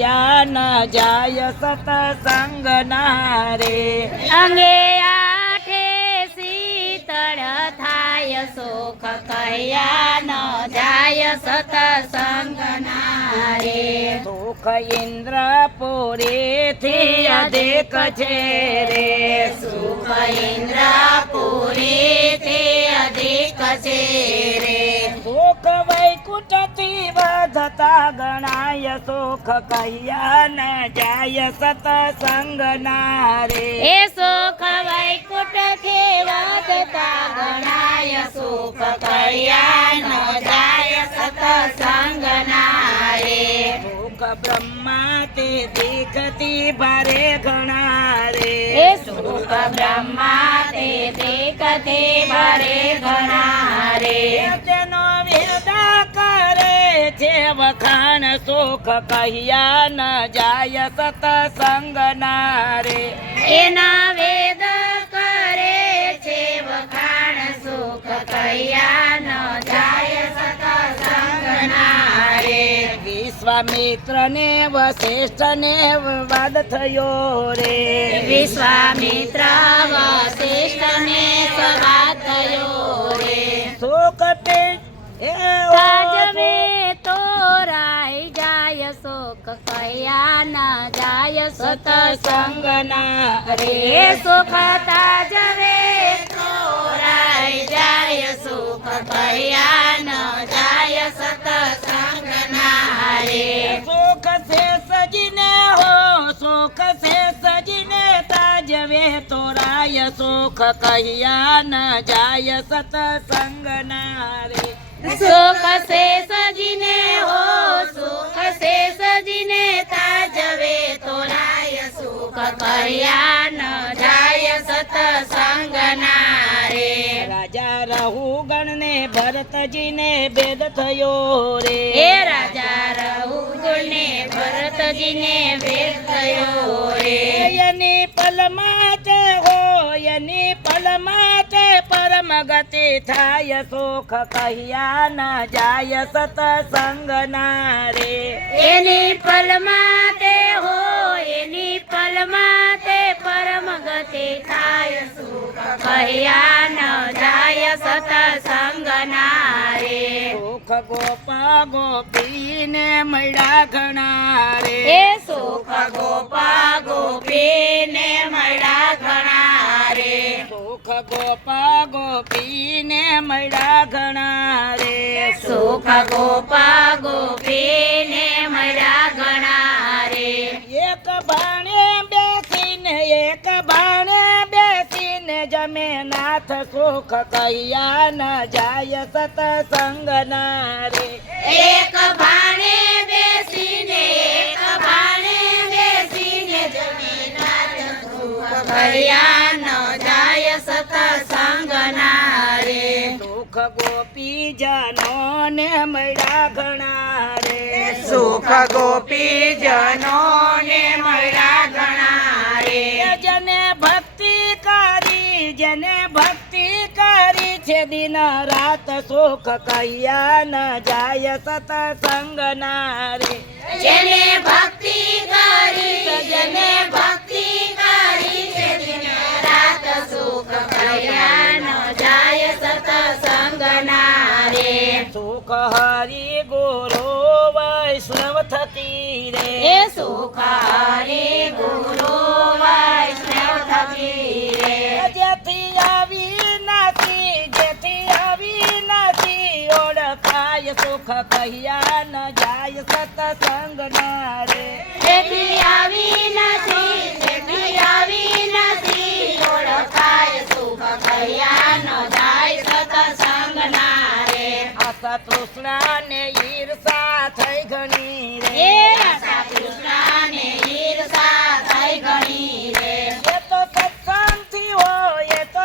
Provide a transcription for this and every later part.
યા ન જાય સતસંગ ના રે અંગે આઠે શીતળ થાય સુખ કયા ન જાય સતસંગ નારે સુખ ઇન્દ્રપુરી થી અધિક છે રે સુખ ઇન્દ્રપુરી થી અધિક છે રે વધતા ગણાય સુખ કયા ન જાય સતસંગ ના રે એ સુખ વૈકુંઠથી વધતા ગણાય સુખ કયા ન જાય સતસંગ નારે સુખ બ્રહ્મા તે દીખતી ભારે ગણા રે એ સુખ બ્રહ્મા તે દેખતે ભરે ઘણા રે તેનો વેદા કરે છે વખાણ સુખ કહ્યા ન જાય સતસંગ ના રે એના વેદ કરે છે વખાણ સુખ કહ્યા ન જાય સતસંગ ના રે વિશ્વામિત્ર ને વશિષ્ઠ ને વાદ થયો રે. વિશ્વામિત્ર વશિષ્ઠ ને વાદ થયો રે. સુખ તે જાય સુખ કયા ન જાય સતસંગ સતસંગ ના રે રે. સુખ તાજવે તોરાઈ જાય સુખ કયા ન જાય સતસંગ ના રે સુખ છે સજીને હો સુખ છે સજીને તાજવે તોરાય સુખ કહ્યા ન જાય સતસંગ ના રે સુખ સે સજીને હો સુખ સે સજીને તાજવે તોરાય સુખ કર્યા ન જાય સતસંગ રે રાજા રહુ ગણ ને ભરતજીને ભેદ થયો રે. હે રાજા રહુગુને ભરતજીને ભેદ થયો રે. યની પલમાં જ હો પલમાત પરમ ગતિ થાય સુખ કહ્યા ન જાય સતસંગ ના રે એની પલમાં તે હો એની પલમાં તે પરમ ગતિ થાય સુખ કયા ન જાય સતસંગ ના રે સુખ ગોપા ગોપીને મળ્યા ઘણા રે એ સુખ ગોપા ગોપીને મળ્યા ઘણા રે સુખ ગોપા ગોપીને મળ્યા ઘણા રે એક ભાણે બેસીને એક ભાણે બેસીને જમે નાથ સુખ કૈયા ન જાય સતસંગ ના રે એક ભાણે બેસીને એક ભાણે બેસીને જમીનાથ સુખ કર્યા ગોપી જનો ને મળ્યા ઘણા રે. સુખ ગોપી જનો ને મળ્યા ઘણા રે. જને ભક્તિ કરી જને ભક્તિ કરી છે દિન રાત સુખ કૈયા ન જાય સતસંગ ના રે. જેને ભક્તિ કરી જેને ભક્તિ કરી છે દિન રાત સુખ કર્યા રે સુખ ગુરુ વૈષ્ણવ થકી રે જેથી આવી નથી જેથી આવી નથી ઓળખાય સુખ કહ્યા ન જાય સતસંગ ના રે જેથી આવી નથી જેથી આવી નથી ઓળખાય સુખ કહ્યા ન આશા તૃષ્ણા ને ઈર્ષા થઈ ઘણી રે. આશા કૃષ્ણને ઈર્ષા થઈ ઘણી રે. એ તો સત્સંગથી હોય એ તો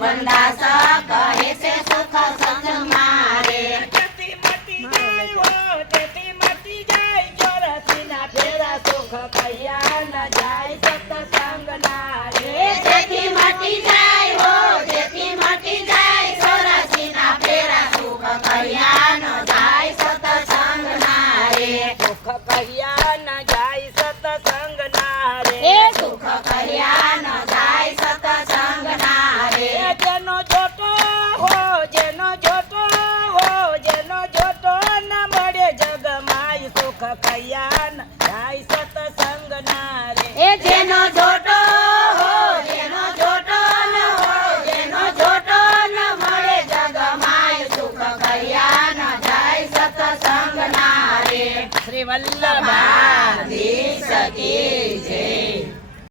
બંદા સકહે છે સુખ સંગ મારે તેતી મટી જાય ઓ તેતી મટી જાય જોરથી ના ફેરા સુખ કૈયા ન જાય સત સંગ ના રે તેતી મટી જાય ઓ તેતી મટી જાય જોરથી ના ફેરા સુખ કૈયા ન જાય સત સંગ ના રે સુખ કૈયા ન જાય સત સંગ ના રે સુખ કૈયા કકૈયાન જાય સતસંગ ના રે એ જેનો જોટો હો જેનો જોટો